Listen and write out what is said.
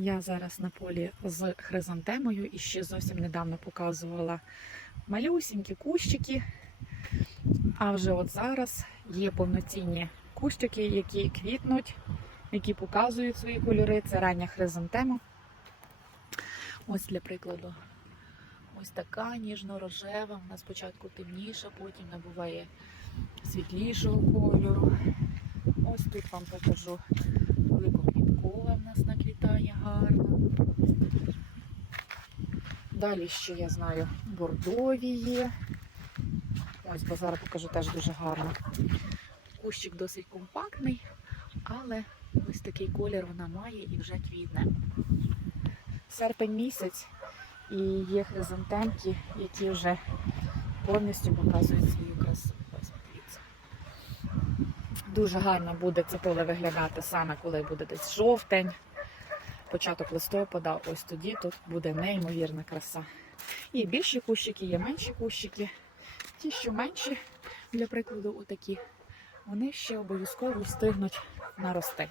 Я зараз на полі з хризантемою і ще зовсім недавно показувала малюсінькі кущики. А вже от зараз є повноцінні кущики, які квітнуть, які показують свої кольори. Це рання хризантема. Ось для прикладу. Ось така ніжно-рожева. Вона спочатку темніша, потім набуває світлішого кольору. Ось тут вам покажу Далі ще я знаю бордові є. Ось, бо зараз покажу теж дуже гарно. Кущик досить компактний, але ось такий колір вона має і вже квітне. Серпень місяць і є хризантемки, які вже повністю показують свою красу. Дуже гарно буде це поле виглядати саме, коли буде десь жовтень, початок листопада. Ось тоді тут буде неймовірна краса. Є більші кущики, є менші кущики. Ті, що менші, для прикладу, отакі, вони ще обов'язково встигнуть нарости.